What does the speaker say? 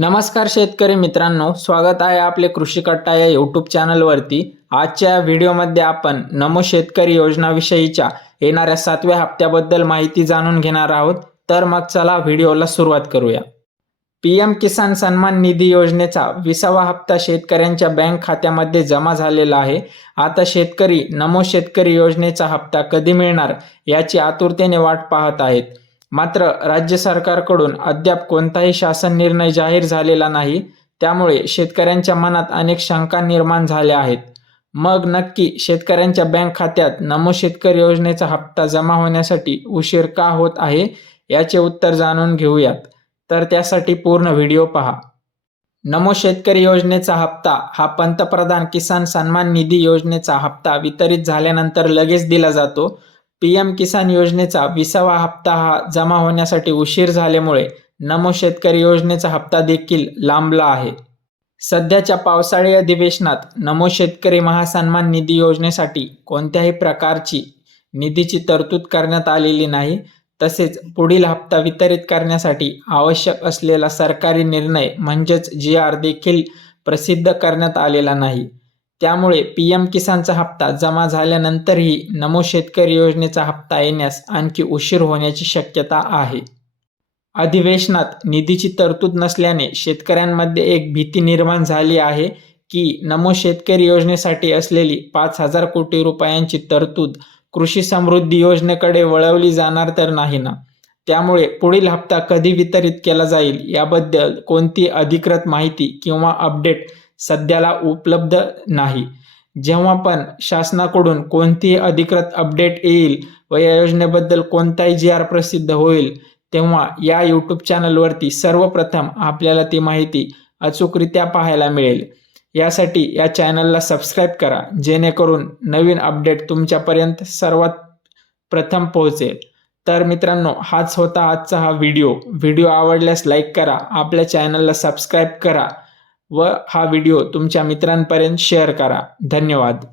नमस्कार शेतकरी मित्रांनो, स्वागत आहे आपले कृषी कट्टा या यूट्यूब चॅनलवरती। आजच्या व्हिडिओमध्ये आपण नमो शेतकरी योजनाविषयीच्या येणाऱ्या 7व्या हप्त्याबद्दल माहिती जाणून घेणार आहोत। तर मग चला व्हिडिओला सुरुवात करूया। पीएम किसान सन्मान निधी योजनेचा 20वा हप्ता शेतकऱ्यांच्या बँक खात्यामध्ये जमा झालेला आहे। आता शेतकरी नमो शेतकरी योजनेचा हप्ता कधी मिळणार याची आतुरतेने वाट पाहत आहेत। मात्र राज्य सरकारकडून अद्याप कोणताही शासन निर्णय जाहीर झालेला नाही, त्यामुळे शेतकऱ्यांच्या मनात अनेक शंका निर्माण झाल्या आहेत। मग नक्की शेतकऱ्यांच्या बँक खात्यात नमो शेतकरी योजनेचा हप्ता जमा होण्यासाठी उशीर का होत आहे याचे उत्तर जाणून घेऊयात। तर त्यासाठी पूर्ण व्हिडिओ पहा। नमो शेतकरी योजनेचा हप्ता हा पंतप्रधान किसान सन्मान निधी योजनेचा हप्ता वितरित झाल्यानंतर लगेच दिला जातो। पीएम किसान योजनेचा 20वा हप्ता हा जमा होण्यासाठी उशीर झाल्यामुळे नमो शेतकरी योजनेचा हप्ता देखील लांबला आहे। सध्याच्या पावसाळी अधिवेशनात नमो शेतकरी महासन्मान निधी योजनेसाठी कोणत्याही प्रकारची निधीची तरतूद करण्यात आलेली नाही। तसेच पुढील हप्ता वितरित करण्यासाठी आवश्यक असलेला सरकारी निर्णय म्हणजेच GR देखील प्रसिद्ध करण्यात आलेला नाही। त्यामुळे पीएम किसानचा हप्ता जमा झाल्यानंतरही नमो शेतकरी योजनेचा हप्ता येण्यास आणखी उशीर होण्याची शक्यता आहे। अधिवेशनात निधीची तरतूद नसल्याने शेतकऱ्यांमध्ये एक भीती निर्माण झाली आहे की नमो शेतकरी योजनेसाठी असलेली 5,000 कोटी रुपयांची तरतूद कृषी समृद्धी योजनेकडे वळवली जाणार तर नाही ना। त्यामुळे पुढील हप्ता कधी वितरित केला जाईल याबद्दल कोणती अधिकृत माहिती किंवा अपडेट सध्याला उपलब्ध नाही। जेव्हा पण शासनाकडून कोणतीही अधिकृत अपडेट येईल व या योजनेबद्दल कोणताही GR प्रसिद्ध होईल, तेव्हा या यूट्यूब चॅनलवरती सर्वप्रथम आपल्याला ती माहिती अचूकरित्या पाहायला मिळेल। यासाठी या चॅनलला सबस्क्राईब करा, जेणेकरून नवीन अपडेट तुमच्यापर्यंत सर्वात प्रथम पोहोचेल। तर मित्रांनो, हाच होता आजचा हा व्हिडिओ आवडल्यास लाईक करा, आपल्या चॅनलला सबस्क्राईब करा व हा व्हिडिओ तुमच्या मित्रांपर्यंत शेअर करा। धन्यवाद।